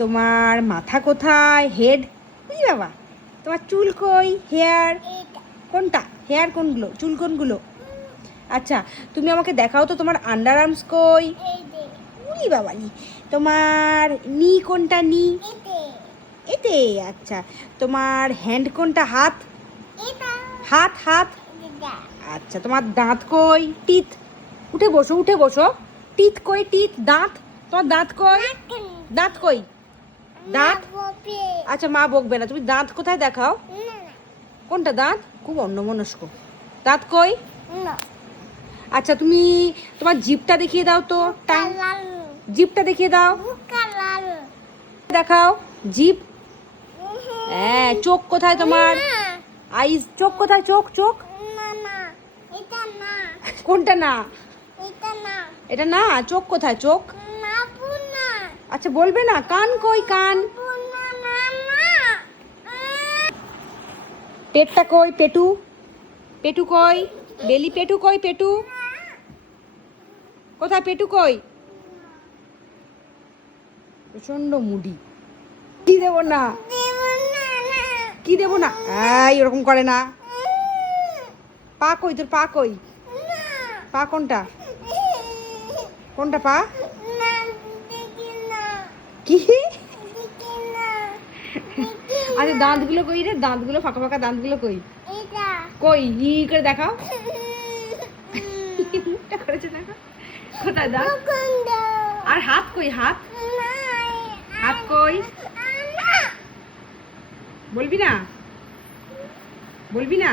তোমার মাথা কোথায়? হেড। বুঝলি বাবা? তোমার চুল কই? হেয়ার কোনটা? হেয়ার কোনগুলো? চুল কোনগুলো? আচ্ছা, তুমি আমাকে দেখাও তো তোমার আন্ডার আর্মস কই? উলি বাবালি। তোমার নি কোনটা? নি এতে। আচ্ছা, তোমার হ্যান্ড কোনটা? হাত। হাত হাত। আচ্ছা, তোমার দাঁত কই? টিথ। উঠে বসো, উঠে বসো। টিথ কই? টিথ। দাঁত। তোমার দাঁত কই? দাঁত কই? দাঁত। আচ্ছা, মা বকবে না। তুমি দাঁত কোথায় দেখাও? কোনটা দাঁত? খুব অন্যমনস্ক। দাঁত কই? আচ্ছা, তুমি তোমার জিভটা দেখিয়ে দাও তো। জিভটা দেখিয়ে দাও। দেখাও জিভ। হ্যাঁ, চোখ কোথায় তোমার? আইস। চোখ কোথায়? চোখ চোখ কোনটা? না এটা না। চোখ কোথায়? চোখ। আচ্ছা, বলবে না। কান কই? কান। পেটটা কই? পেটু। পেটু কই? বেলি। পেটু কই? পেটু কোথায়? পেটু কই? প্রচন্ড মুডি। কি দেবো না? কি দেবো না? এই ওরকম করে না। পা কই তোর? পা কই? পা কোনটা? কোনটা পা? কি? আচ্ছা, দাঁতগুলো কই রে? দাঁতগুলো ফাঁকা ফাঁকা দাঁতগুলো কই? কই ই করে দেখাও। মুখটা করেছে দেখো। কোথায় দাঁত? আর হাত কই? হাত। হাত কই? বলবি না? বলবি না?